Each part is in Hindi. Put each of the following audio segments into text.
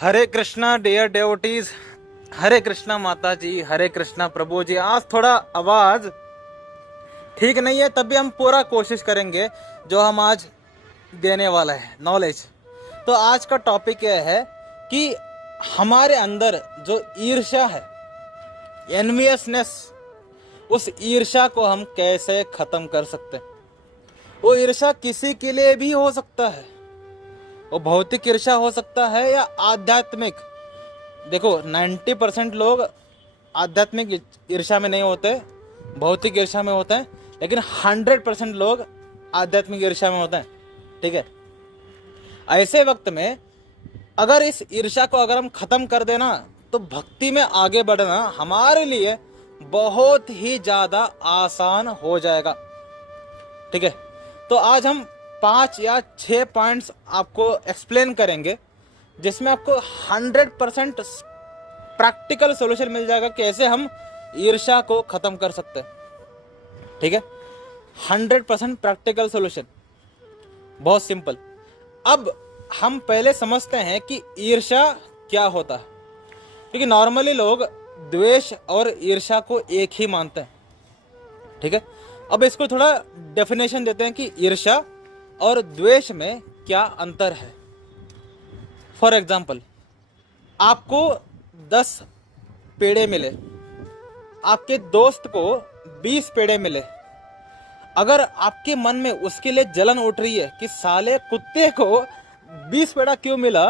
हरे कृष्णा डियर डेवोटीज, हरे कृष्णा माता जी, हरे कृष्णा प्रभु जी। आज थोड़ा आवाज़ ठीक नहीं है, तब भी हम पूरा कोशिश करेंगे जो हम आज देने वाला है नॉलेज। तो आज का टॉपिक यह है कि हमारे अंदर जो ईर्ष्या है, एनवियसनेस, उस ईर्ष्या को हम कैसे ख़त्म कर सकते हैं। वो ईर्ष्या किसी के लिए भी हो सकता है, वो भौतिक ईर्ष्या हो सकता है या आध्यात्मिक। देखो 90% लोग आध्यात्मिक ईर्ष्या में नहीं होते, भौतिक ईर्ष्या में होते हैं, लेकिन 100% लोग आध्यात्मिक ईर्ष्या में होते हैं। ठीक है, ऐसे वक्त में अगर इस ईर्ष्या को अगर हम ख़त्म कर देना तो भक्ति में आगे बढ़ना हमारे लिए बहुत ही ज़्यादा आसान हो जाएगा। ठीक है, तो आज हम 5 या 6 पॉइंट्स आपको एक्सप्लेन करेंगे जिसमें आपको 100% प्रैक्टिकल सॉल्यूशन मिल जाएगा कैसे हम ईर्ष्या को ख़त्म कर सकते हैं। ठीक है, 100% प्रैक्टिकल सॉल्यूशन, बहुत सिंपल। अब हम पहले समझते हैं कि ईर्ष्या क्या होता है, क्योंकि नॉर्मली लोग द्वेष और ईर्ष्या को एक ही मानते हैं। ठीक है, अब इसको थोड़ा डेफिनेशन देते हैं कि ईर्ष्या और द्वेष में क्या अंतर है। फॉर एग्जाम्पल, आपको 10 पेड़े मिले, आपके दोस्त को 20 पेड़े मिले। अगर आपके मन में उसके लिए जलन उठ रही है कि साले कुत्ते को 20 पेड़ा क्यों मिला,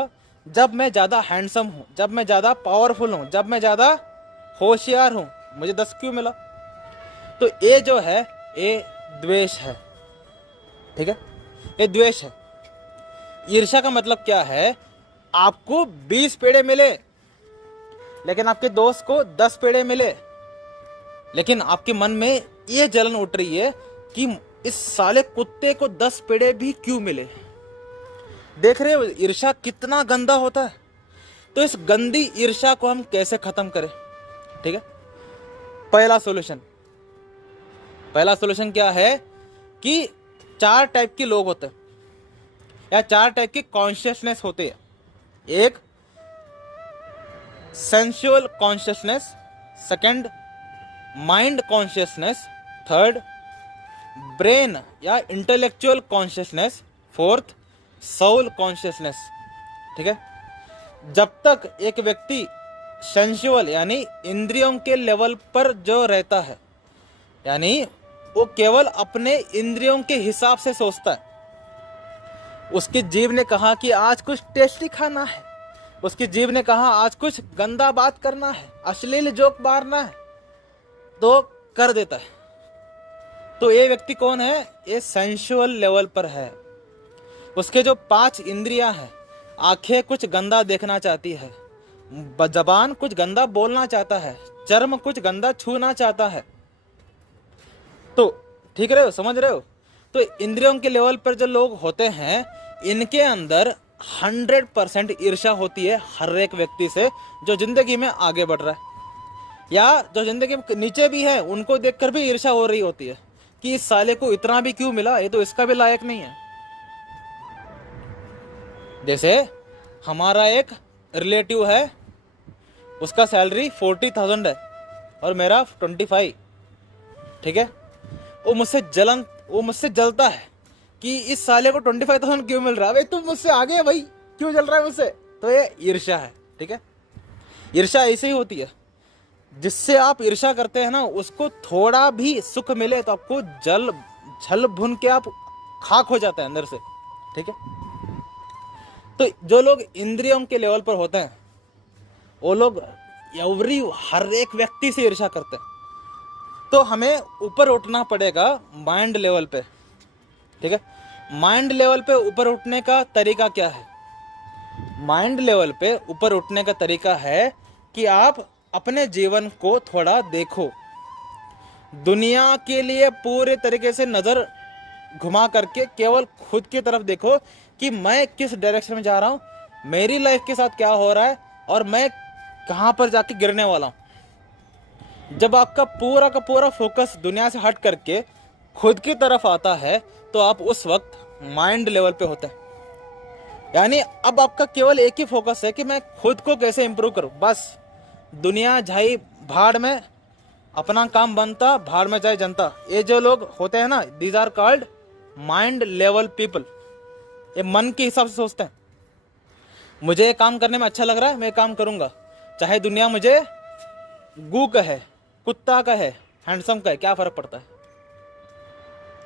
जब मैं ज़्यादा हैंडसम हूँ, जब मैं ज़्यादा पावरफुल हूँ, जब मैं ज़्यादा होशियार हूँ, मुझे 10 क्यों मिला। तो ये जो है ये द्वेष है। ठीक है, ये द्वेष है। ईर्ष्या का मतलब क्या है, आपको 20 पेड़े मिले लेकिन आपके दोस्त को 10 पेड़े मिले, लेकिन आपके मन में ये जलन उठ रही है कि इस साले कुत्ते को 10 पेड़े भी क्यों मिले। देख रहे हो ईर्ष्या कितना गंदा होता है। तो इस गंदी ईर्ष्या को हम कैसे खत्म करें। ठीक है, पहला सॉल्यूशन क्या है कि 4 टाइप के लोग होते हैं या 4 टाइप की कॉन्शियसनेस होते हैं। एक sensual consciousness, second mind consciousness, third brain या intellectual consciousness, fourth soul consciousness. ठीक है, जब तक एक व्यक्ति सेंसुअल यानी इंद्रियों के लेवल पर जो रहता है, यानी वो केवल अपने इंद्रियों के हिसाब से सोचता है। उसकी जीभ ने कहा कि आज कुछ टेस्टी खाना है, उसकी जीभ ने कहा आज कुछ गंदा बात करना है, अश्लील जोक मारना है, तो कर देता है। तो ये व्यक्ति कौन है, ये सेंसुअल लेवल पर है। उसके जो 5 इंद्रियां हैं, आंखें कुछ गंदा देखना चाहती है, जबान कुछ गंदा बोलना चाहता है, चर्म कुछ गंदा छूना चाहता है। तो ठीक रहे हो, समझ रहे हो। तो इंद्रियों के लेवल पर जो लोग होते हैं, इनके अंदर 100% ईर्ष्या होती है हर एक व्यक्ति से जो जिंदगी में आगे बढ़ रहा है, या जो जिंदगी में नीचे भी है उनको देखकर भी ईर्ष्या हो रही होती है कि इस साले को इतना भी क्यों मिला, ये तो इसका भी लायक नहीं है। जैसे हमारा एक रिलेटिव है, उसका सैलरी 40,000 है और मेरा 25। ठीक है, वो मुझसे जलता है कि इस साले को 25,000 क्यों मिल रहा है, भाई तुम मुझसे आगे है भाई, क्यों जल रहा है मुझसे। तो ये ईर्ष्या है। ठीक है, ईर्ष्या ऐसे ही होती है। जिससे आप ईर्ष्या करते हैं ना, उसको थोड़ा भी सुख मिले तो आपको झल भुन के आप खाक हो जाते हैं अंदर से। ठीक है, तो जो लोग इंद्रियों के लेवल पर होते हैं वो लोग हर एक व्यक्ति से ईर्ष्या करते हैं। तो हमें ऊपर उठना पड़ेगा माइंड लेवल पे। ठीक है, माइंड लेवल पे ऊपर उठने का तरीका क्या है। माइंड लेवल पे ऊपर उठने का तरीका है कि आप अपने जीवन को थोड़ा देखो, दुनिया के लिए पूरे तरीके से नज़र घुमा करके केवल खुद की तरफ देखो कि मैं किस डायरेक्शन में जा रहा हूँ, मेरी लाइफ के साथ क्या हो रहा है और मैं कहाँ पर जाके गिरने वाला हूँ। जब आपका पूरा का पूरा फोकस दुनिया से हट करके खुद की तरफ आता है तो आप उस वक्त माइंड लेवल पे होते हैं। यानी अब आपका केवल एक ही फोकस है कि मैं खुद को कैसे इंप्रूव करूं, बस। दुनिया जाई भाड़ में, अपना काम बनता, भाड़ में जाए जनता। ये जो लोग होते हैं ना, these are called mind level people. ये मन के हिसाब से सोचते हैं। मुझे ये काम करने में अच्छा लग रहा है, मैं ये काम करूंगा, चाहे दुनिया मुझे गू कहे, कुत्ता कहे, हैंडसम कहे, क्या फर्क पड़ता है,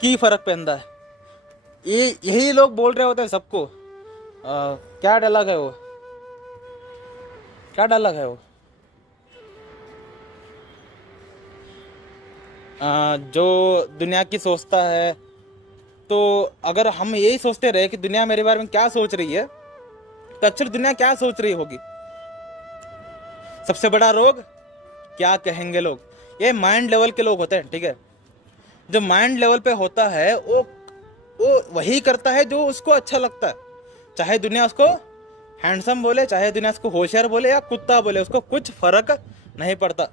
की फर्क पड़ता है। ये यही लोग बोल रहे होते हैं सबको। क्या डायलॉग है वो, क्या डायलॉग है वो, जो दुनिया की सोचता है, तो अगर हम यही सोचते रहे कि दुनिया मेरे बारे में क्या सोच रही है, तो अक्सर दुनिया क्या सोच रही होगी। सबसे बड़ा रोग क्या कहेंगे लोग, ये माइंड लेवल के लोग होते हैं, ठीक है। जो माइंड लेवल पे होता है वो वही करता है जो उसको अच्छा लगता है, चाहे दुनिया उसको हैंडसम बोले, चाहे दुनिया उसको होशियार बोले या कुत्ता बोले, उसको कुछ फर्क नहीं पड़ता।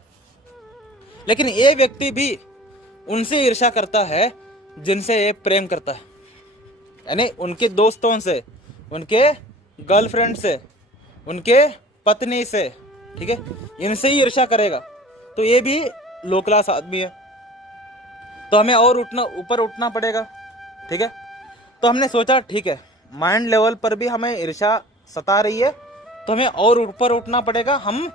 लेकिन ये व्यक्ति भी उनसे ईर्ष्या करता है जिनसे ये प्रेम करता है, यानी उनके दोस्तों से, उनके गर्लफ्रेंड से, उनके पत्नी से, ठीक है, इनसे ही ईर्ष्या करेगा। तो ये भी लो क्लास आदमी है। तो हमें और ऊपर उठना पड़ेगा, ठीक है। तो हमने सोचा ठीक है, माइंड लेवल पर भी हमें ईर्ष्या सता रही है, तो हमें और ऊपर उठना पड़ेगा। हम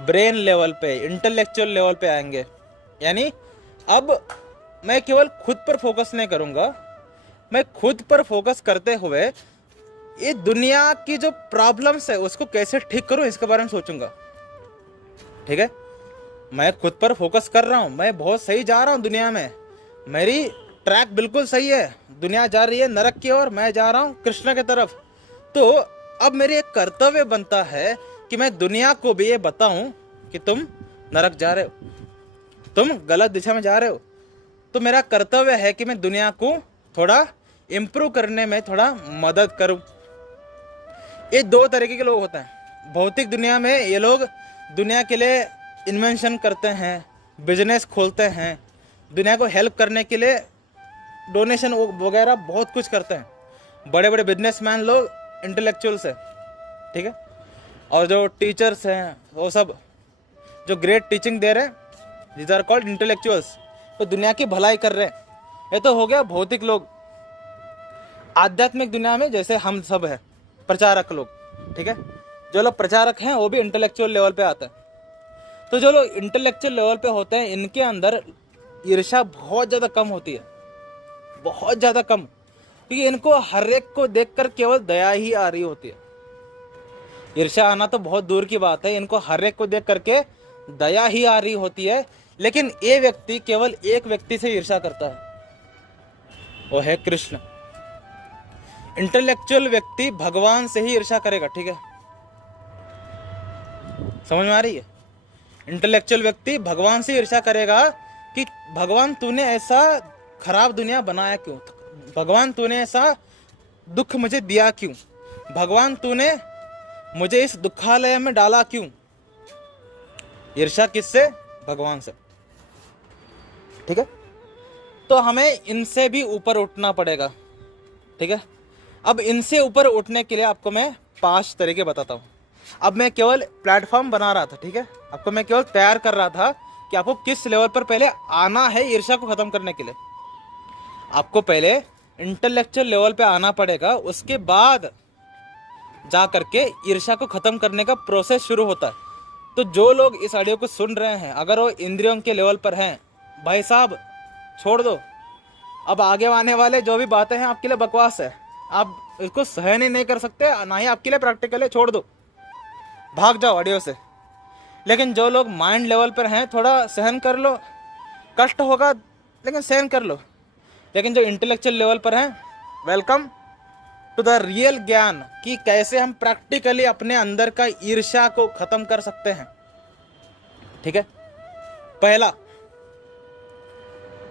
ब्रेन लेवल पे, इंटेलेक्चुअल लेवल पे आएंगे। यानी अब मैं केवल खुद पर फोकस नहीं करूंगा, मैं खुद पर फोकस करते हुए ये दुनिया की जो प्रॉब्लम्स है उसको कैसे ठीक करूं, इसके बारे में सोचूंगा, ठीक है। मैं खुद पर फोकस कर रहा हूं, मैं बहुत सही जा रहा हूं दुनिया में, मेरी ट्रैक बिल्कुल सही है, दुनिया जा रही है नरक की ओर, मैं जा रहा हूं कृष्ण की तरफ। तो अब मेरी एक कर्तव्य बनता है कि मैं दुनिया को भी ये बताऊं कि तुम नरक जा रहे हो, तुम गलत दिशा में जा रहे हो। तो मेरा कर्तव्य है कि मैं दुनिया को थोड़ा इम्प्रूव करने में थोड़ा मदद करूं। ये दो तरीके के लोग होते हैं भौतिक दुनिया में। ये लोग दुनिया के लिए इन्वेंशन करते हैं, बिजनेस खोलते हैं, दुनिया को हेल्प करने के लिए डोनेशन वगैरह बहुत कुछ करते हैं। बड़े बड़े बिजनेसमैन लोग इंटेलेक्चुअल्स हैं, ठीक है। और जो टीचर्स हैं वो सब जो ग्रेट टीचिंग दे रहे हैं, दीज आर कॉल्ड इंटेलेक्चुअल्स। तो दुनिया की भलाई कर रहे हैं। ये तो हो गया भौतिक लोग। आध्यात्मिक दुनिया में जैसे हम सब है प्रचारक लोग, ठीक है। जो लोग प्रचारक हैं वो भी इंटेलेक्चुअल लेवल पे आते हैं। तो जो लोग इंटेलेक्चुअल लेवल पे होते हैं इनके अंदर ईर्ष्या बहुत ज़्यादा कम होती है, बहुत ज़्यादा कम, क्योंकि इनको हर एक को देखकर केवल दया ही आ रही होती है। ईर्ष्या आना तो बहुत दूर की बात है, इनको हर एक को देख करके दया ही आ रही होती है। लेकिन ये व्यक्ति केवल एक व्यक्ति से ईर्ष्या करता है, वो है कृष्ण। इंटेलेक्चुअल व्यक्ति भगवान से ही ईर्ष्या करेगा, ठीक है, समझ में आ रही है। इंटेलेक्चुअल व्यक्ति भगवान से ईर्ष्या करेगा कि भगवान तूने ऐसा खराब दुनिया बनाया क्यों, भगवान तूने ऐसा दुख मुझे दिया क्यों, भगवान तूने मुझे इस दुखालय में डाला क्यों। ईर्ष्या किससे, भगवान से, ठीक है। तो हमें इनसे भी ऊपर उठना पड़ेगा, ठीक है। अब इनसे ऊपर उठने के लिए आपको मैं 5 तरीके बताता हूँ। अब मैं केवल प्लेटफॉर्म बना रहा था, ठीक है, आपको मैं केवल तैयार कर रहा था कि आपको किस लेवल पर पहले आना है ईर्ष्या को खत्म करने के लिए। आपको पहले इंटेलेक्चुअल लेवल पे आना पड़ेगा, उसके बाद जा करके ईर्ष्या को खत्म करने का प्रोसेस शुरू होता है। तो जो लोग इस ऑडियो को सुन रहे हैं, अगर वो इंद्रियों के लेवल पर हैं, भाई साहब छोड़ दो। अब आगे आने वाले जो भी बातें हैं आपके लिए बकवास है, आप इसको सहन ही नहीं कर सकते, ना ही आपके लिए प्रैक्टिकल है, छोड़ दो, भाग जाओ ऑडियो से। लेकिन जो लोग माइंड लेवल पर हैं थोड़ा सहन कर लो, कष्ट होगा लेकिन सहन कर लो। लेकिन जो इंटेलेक्चुअल लेवल पर हैं, वेलकम टू द रियल ज्ञान कि कैसे हम प्रैक्टिकली अपने अंदर का ईर्ष्या को खत्म कर सकते हैं, ठीक है। पहला,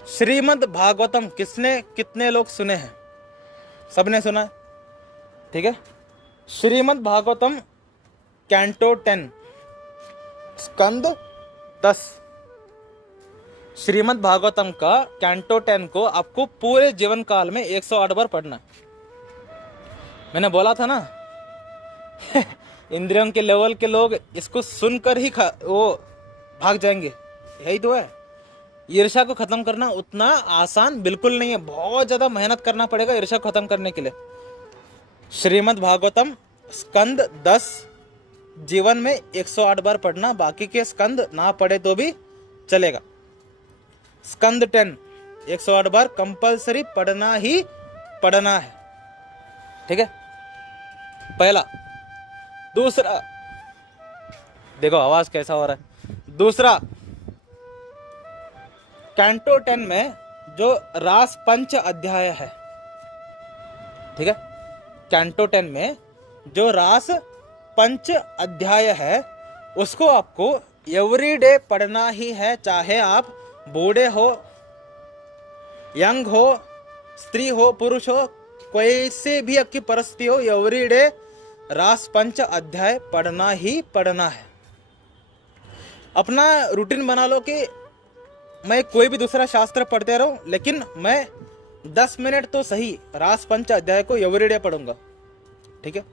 श्रीमद् भागवतम कितने लोग सुने हैं, सबने सुना है, ठीक है। श्रीमद् भागवतम कैंटो 10 स्कंद 10, श्रीमद् भागवतम का कैंटो 10 को आपको पूरे जीवन काल में 108 बार पढ़ना है, मैंने बोला था ना इंद्रियों के लेवल के लोग इसको सुनकर ही वो भाग जाएंगे, यही तो है। ईर्ष्या को खत्म करना उतना आसान बिल्कुल नहीं है, बहुत ज्यादा मेहनत करना पड़ेगा ईर्ष्या को खत्म करने के लिए। श्रीमद् भागवतम स्कंद 10 जीवन में 108 बार पढ़ना, बाकी के स्कंद ना पढ़े तो भी चलेगा। स्कंद 10 108 बार कंपलसरी पढ़ना ही पढ़ना है, ठीक है, पहला। दूसरा, देखो आवाज कैसा हो रहा है। दूसरा, कैंटो 10 में जो रास पंच अध्याय है, ठीक है, कैंटो 10 में जो रास पंच अध्याय है उसको आपको एवरीडे पढ़ना ही है, चाहे आप बूढ़े हो, यंग हो, स्त्री हो, पुरुष हो, कोई से भी आपकी परिस्थिति हो, एवरीडे रास पंच अध्याय पढ़ना ही पढ़ना है। अपना रूटीन बना लो कि मैं कोई भी दूसरा शास्त्र पढ़ते रहूं, लेकिन मैं 10 मिनट तो सही रास पंच अध्याय को एवरीडे पढ़ूंगा, ठीक है।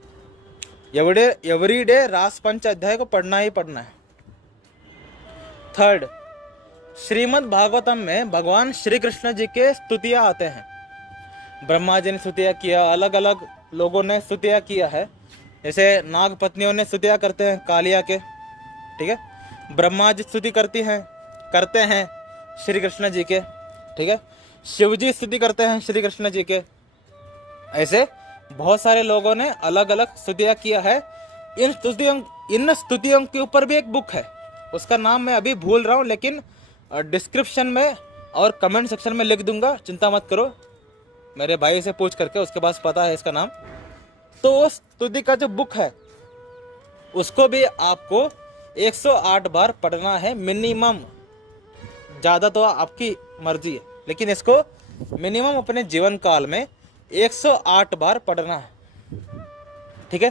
एवरीडे रास पंच अध्याय को पढ़ना ही पढ़ना है। थर्ड, श्रीमद् भागवतम में भगवान श्री कृष्ण जी के स्तुतियां आते हैं। ब्रह्मा जी ने स्तुतियां किया, अलग अलग लोगों ने स्तुतियां किया है, जैसे नाग पत्नियों ने स्तुतियां करते हैं कालिया के, ठीक है। ब्रह्मा जी स्तुति करते हैं श्री कृष्ण जी के, ठीक है। शिव जी स्तुति करते हैं श्री कृष्ण जी के। ऐसे बहुत सारे लोगों ने अलग अलग स्तुतियां किया है। इन स्तुतियों के ऊपर भी एक बुक है, उसका नाम मैं अभी भूल रहा हूँ, लेकिन डिस्क्रिप्शन में और कमेंट सेक्शन में लिख दूंगा, चिंता मत करो, मेरे भाई से पूछ करके, उसके पास पता है इसका नाम। तो उस स्तुति का जो बुक है उसको भी आपको 108 बार पढ़ना है मिनिमम, ज़्यादा तो आपकी मर्जी है, लेकिन इसको मिनिमम अपने जीवन काल में 108 बार पढ़ना है, ठीक है।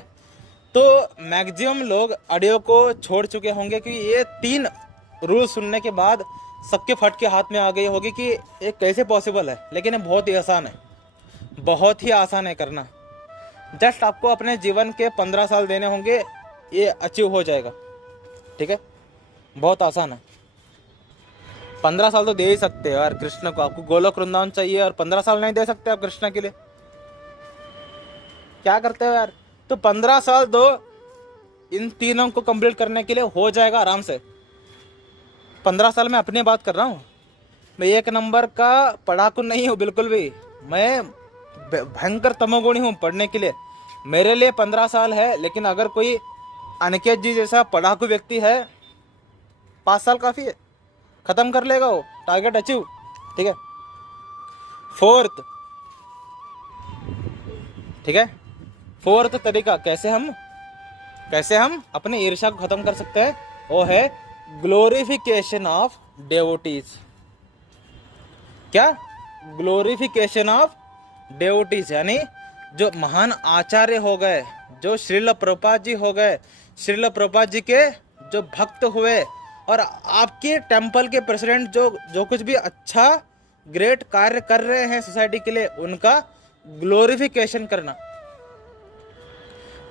तो मैक्सिमम लोग ऑडियो को छोड़ चुके होंगे कि ये 3 रूल सुनने के बाद सबके फट के हाथ में आ गई होगी कि ये कैसे पॉसिबल है, लेकिन ये बहुत ही आसान है, बहुत ही आसान है करना। जस्ट आपको अपने जीवन के 15 साल देने होंगे, ये अचीव हो जाएगा, ठीक है, बहुत आसान है। 15 साल तो दे ही सकते हो यार कृष्ण को, आपको गोलोक वृंदावन चाहिए और 15 साल नहीं दे सकते आप कृष्ण के लिए, क्या करते हो यार। तो 15 साल दो, इन तीनों को कंप्लीट करने के लिए हो जाएगा आराम से। 15 साल में अपनी बात कर रहा हूँ, मैं 1 नंबर का पढ़ाकू नहीं हूँ बिल्कुल भी, मैं भयंकर तमोगुणी हूँ पढ़ने के लिए। मेरे लिए 15 साल है, लेकिन अगर कोई अनिकेत जी जैसा पढ़ाकू व्यक्ति है 5 साल काफ़ी है, ख़त्म कर लेगा वो, टारगेट अचीव, ठीक है। फोर्थ, ठीक है, फोर्थ तरीका कैसे हम अपने ईर्ष्या को खत्म कर सकते हैं, वो है ग्लोरिफिकेशन ऑफ डेवोटीज। क्या? ग्लोरिफिकेशन ऑफ डेवोटीज, यानी जो महान आचार्य हो गए, जो श्रील प्रभुपाद जी हो गए, श्रील प्रभुपाद जी के जो भक्त हुए और आपके टेम्पल के प्रेसिडेंट जो कुछ भी अच्छा ग्रेट कार्य कर रहे हैं सोसाइटी के लिए, उनका ग्लोरिफिकेशन करना।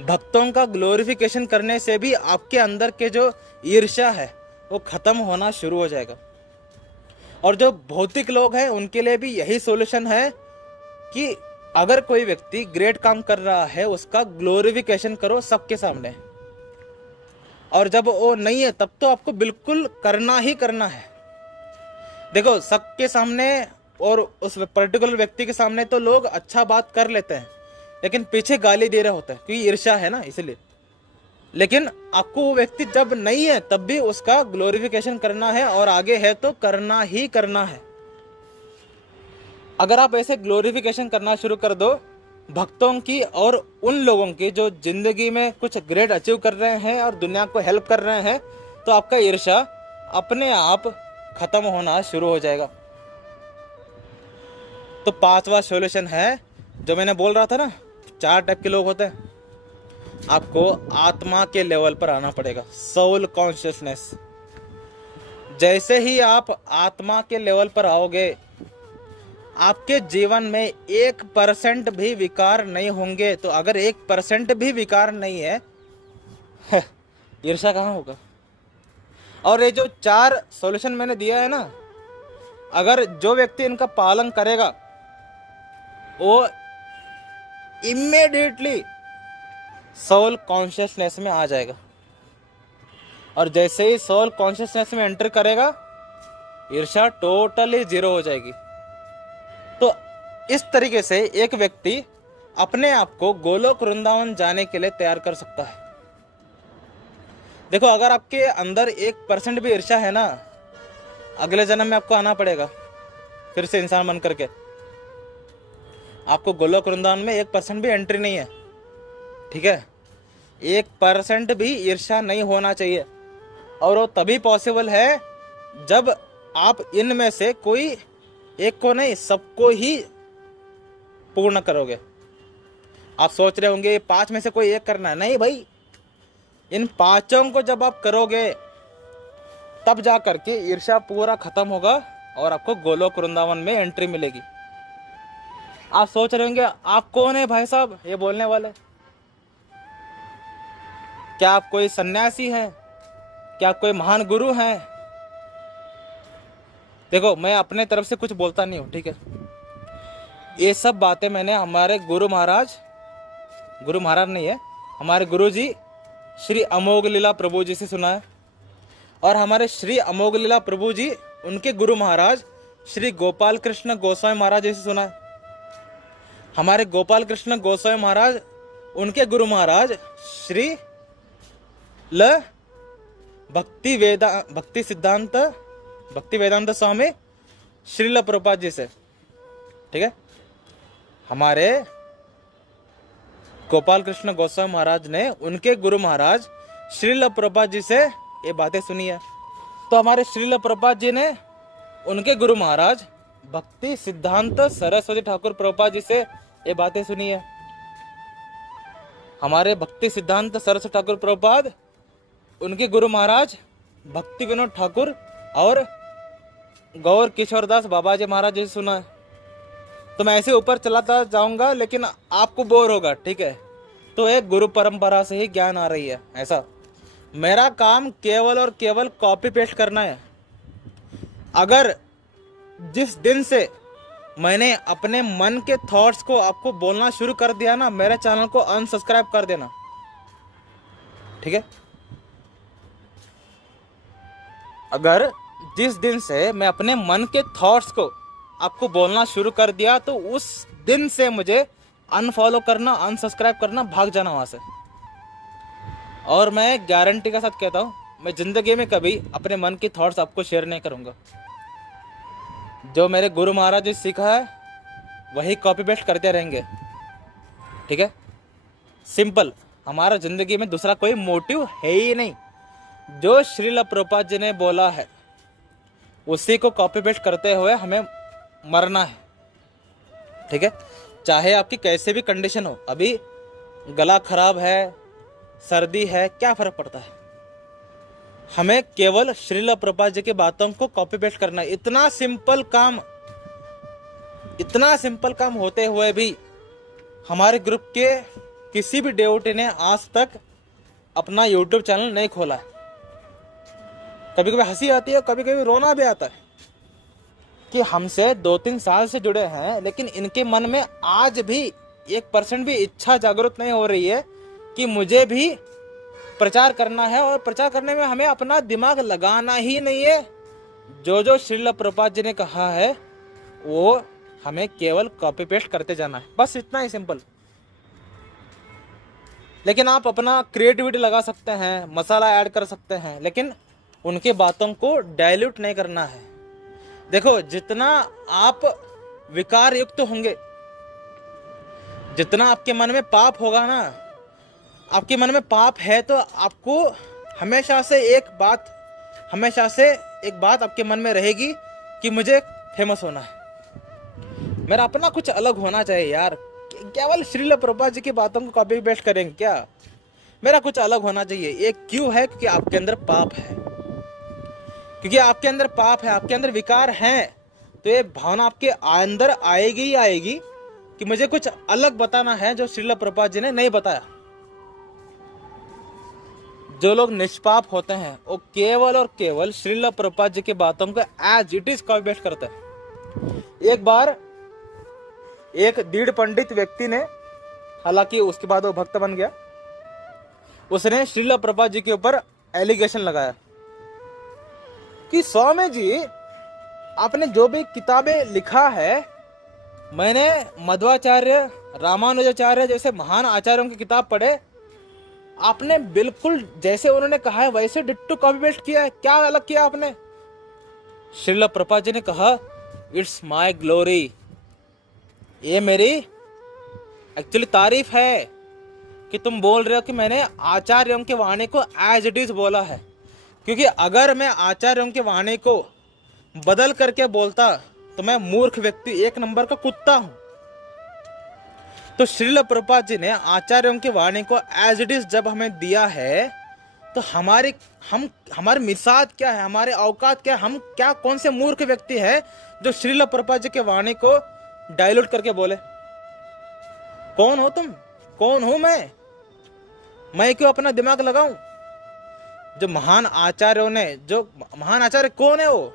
भक्तों का ग्लोरिफिकेशन करने से भी आपके अंदर के जो ईर्ष्या है वो खत्म होना शुरू हो जाएगा। और जो भौतिक लोग हैं उनके लिए भी यही सॉल्यूशन है कि अगर कोई व्यक्ति ग्रेट काम कर रहा है उसका ग्लोरिफिकेशन करो सबके सामने, और जब वो नहीं है तब तो आपको बिल्कुल करना ही करना है। देखो सबके सामने और उस पर्टिकुलर व्यक्ति के सामने तो लोग अच्छा बात कर लेते हैं, लेकिन पीछे गाली दे रहे होते हैं क्योंकि ईर्ष्या है ना, इसलिए। लेकिन आपको वो व्यक्ति जब नहीं है तब भी उसका ग्लोरिफिकेशन करना है, और आगे है तो करना ही करना है। अगर आप ऐसे ग्लोरिफिकेशन करना शुरू कर दो भक्तों की और उन लोगों की जो जिंदगी में कुछ ग्रेट अचीव कर रहे हैं और दुनिया को हेल्प कर रहे हैं, तो आपका ईर्ष्या अपने आप खत्म होना शुरू हो जाएगा। तो 5वां सॉल्यूशन है जो मैंने बोल रहा था ना, 4 टाइप के लोग होते हैं। आपको आत्मा के लेवल पर आना पड़ेगा, सोल कॉन्शियसनेस। जैसे ही आप आत्मा के लेवल पर आओगे, आपके जीवन में 1% भी विकार नहीं होंगे, तो अगर 1% भी विकार नहीं है, ईर्ष्या कहाँ होगा। और ये जो 4 सॉल्यूशन मैंने दिया है ना, अगर जो व्यक्ति इनका पालन करेगा वो इमीडिएटली सोल कॉन्शियसनेस में आ जाएगा, और जैसे ही सोल कॉन्शियसनेस में एंटर करेगा ईर्ष्या टोटली जीरो हो जाएगी। तो इस तरीके से एक व्यक्ति अपने आप को गोलोक वृंदावन जाने के लिए तैयार कर सकता है। देखो, अगर आपके अंदर 1% भी ईर्ष्या है ना, अगले जन्म में आपको आना पड़ेगा फिर से इंसान बन करके। आपको गोलोक वृंदावन में 1% भी एंट्री नहीं है, ठीक है। 1% भी ईर्ष्या नहीं होना चाहिए, और वो तभी पॉसिबल है जब आप इनमें से कोई एक को नहीं, सबको ही पूर्ण करोगे। आप सोच रहे होंगे 5 में से कोई एक करना है, नहीं भाई, इन 5 को जब आप करोगे तब जा करके ईर्ष्या पूरा खत्म होगा और आपको गोलोक वृंदावन में एंट्री मिलेगी। आप सोच रहे होंगे आप कौन है भाई साहब ये बोलने वाले, क्या आप कोई सन्यासी हैं, क्या आप कोई महान गुरु हैं। देखो, मैं अपने तरफ से कुछ बोलता नहीं हूँ, ठीक है। ये सब बातें मैंने हमारे गुरु महाराज नहीं है, हमारे गुरु जी श्री अमोघ लीला प्रभु जी से सुना है, और हमारे श्री अमोघ लीला प्रभु जी उनके गुरु महाराज श्री गोपाल कृष्ण गोस्वामी महाराज जी से सुना है। हमारे गोपाल कृष्ण गोस्वामी महाराज उनके गुरु महाराज श्री ल भक्ति वेदांत स्वामी श्रील प्रभुपाद जी से, ठीक है। हमारे गोपाल कृष्ण गोस्वामी महाराज ने उनके गुरु महाराज श्रील प्रभुपाद जी से ये बातें सुनी है। तो हमारे श्रील प्रभुपाद जी ने उनके गुरु महाराज भक्ति सिद्धांत सरस्वती ठाकुर प्रभुपाद जी से ये बातें सुनी है। हमारे भक्ति सिद्धांत सरस्वती ठाकुर प्रभुपाद उनके गुरु महाराज भक्ति विनोद ठाकुर और गौर किशोरदास बाबा जी महाराज जी से सुना है। तो मैं ऐसे ऊपर चलाता जाऊंगा लेकिन आपको बोर होगा, ठीक है। तो एक गुरु परंपरा से ही ज्ञान आ रही है, ऐसा। मेरा काम केवल और केवल कॉपी पेस्ट करना है। अगर जिस दिन से मैंने अपने मन के थॉट्स को आपको बोलना शुरू कर दिया ना, मेरे चैनल को अनसब्सक्राइब कर देना, ठीक है। अगर जिस दिन से मैं अपने मन के थॉट्स को आपको बोलना शुरू कर दिया तो उस दिन से मुझे अनफॉलो करना, अनसब्सक्राइब करना, भाग जाना वहां से। और मैं गारंटी के साथ कहता हूँ, मैं जिंदगी में कभी अपने मन की थॉट्स आपको शेयर नहीं करूंगा। जो मेरे गुरु महाराज जी सीखा है वही कॉपी पेस्ट करते रहेंगे, ठीक है। सिंपल, हमारा जिंदगी में दूसरा कोई मोटिव है ही नहीं। जो श्रील प्रभुपाद जी ने बोला है उसी को कॉपी पेस्ट करते हुए हमें मरना है, ठीक है। चाहे आपकी कैसे भी कंडीशन हो, अभी गला खराब है, सर्दी है, क्या फर्क पड़ता है। हमें केवल श्रील प्रभुपाद जी की बातों को कॉपी पेस्ट करना है। इतना सिंपल काम होते हुए भी हमारे ग्रुप के किसी भी डिवोटी ने आज तक अपना यूट्यूब चैनल नहीं खोला है। कभी कभी हंसी आती है, कभी कभी रोना भी आता है कि हमसे 2-3 साल से जुड़े हैं लेकिन इनके मन में आज भी 1% भी इच्छा जागृत नहीं हो रही है कि मुझे भी प्रचार करना है, और प्रचार करने में हमें अपना दिमाग लगाना ही नहीं है। जो श्रील प्रभुपाद जी ने कहा है वो हमें केवल कॉपी पेस्ट करते जाना है, बस इतना ही सिंपल। लेकिन आप अपना क्रिएटिविटी लगा सकते हैं, मसाला ऐड कर सकते हैं, लेकिन उनकी बातों को डाइल्यूट नहीं करना है। देखो, जितना आप विकार युक्त होंगे, जितना आपके मन में पाप होगा ना, आपके मन में पाप है तो आपको हमेशा से एक बात आपके मन में रहेगी कि मुझे फेमस होना है, मेरा अपना कुछ अलग होना चाहिए यार। केवल श्रील प्रभुपाद जी की बातों को कॉपी पेस्ट करेंगे क्या? मेरा कुछ अलग होना चाहिए। ये क्यों है? क्योंकि आपके अंदर पाप है, क्योंकि आपके अंदर पाप है, आपके अंदर विकार है। तो ये भावना आपके अंदर आएगी ही आएगी कि मुझे कुछ अलग बताना है जो श्रील प्रभुपाद जी ने नहीं बताया। जो लोग निष्पाप होते हैं वो केवल और केवल श्रील प्रभुपाद जी की बातों को as it is copy paste करते हैं। एक बार एक दृढ़ पंडित व्यक्ति ने, हालांकि उसके बाद वो भक्त बन गया, उसने श्रील प्रभुपाद जी के ऊपर एलिगेशन लगाया कि स्वामी जी आपने जो भी किताबें लिखा है, मैंने मध्वाचार्य, रामानुजाचार्य जैसे महान आचार्यों की किताब पढ़े, आपने बिल्कुल जैसे उन्होंने कहा है वैसे डिट्टो कॉपी पेस्ट किया है, क्या अलग किया आपने? श्रील प्रभुपाद जी ने कहा इट्स माय ग्लोरी, ये मेरी एक्चुअली तारीफ है कि तुम बोल रहे हो कि मैंने आचार्यों के वाणी को एज इट इज बोला है, क्योंकि अगर मैं आचार्यों के वाणी को बदल करके बोलता तो मैं मूर्ख व्यक्ति, एक नंबर का कुत्ता हूं। तो श्रील प्रभुपाद जी ने आचार्यों की वाणी को एज इट इज जब हमें दिया है तो हमारी मिसाद क्या है, हमारे औकात क्या है, हम क्या कौन से मूर्ख व्यक्ति है जो श्रील प्रभुपाद जी के वाणी को डाइल्यूट करके बोले? कौन हो तुम? कौन हूं मैं क्यों अपना दिमाग लगाऊं? जो महान आचार्यों ने, जो महान आचार्य कौन है? वो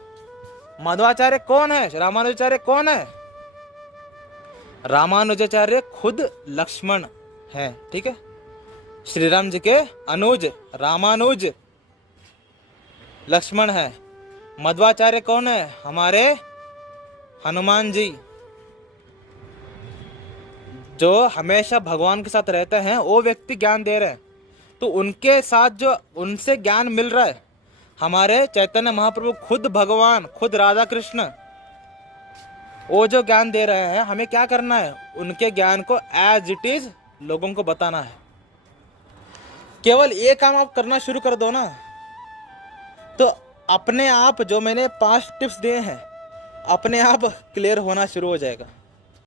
मध्वाचार्य कौन है? रामानुजाचार्य कौन है? रामानुजाचार्य खुद लक्ष्मण है, ठीक है, श्री राम जी के अनुज रामानुज लक्ष्मण है। मध्वाचार्य कौन है? हमारे हनुमान जी, जो हमेशा भगवान के साथ रहते हैं, वो व्यक्ति ज्ञान दे रहे हैं। तो उनके साथ जो उनसे ज्ञान मिल रहा है, हमारे चैतन्य महाप्रभु खुद भगवान, खुद राधा कृष्ण, वो जो ज्ञान दे रहे हैं, हमें क्या करना है? उनके ज्ञान को एज इट इज लोगों को बताना है। केवल ये काम आप करना शुरू कर दो ना, तो अपने आप जो मैंने 5 टिप्स दिए हैं अपने आप क्लियर होना शुरू हो जाएगा।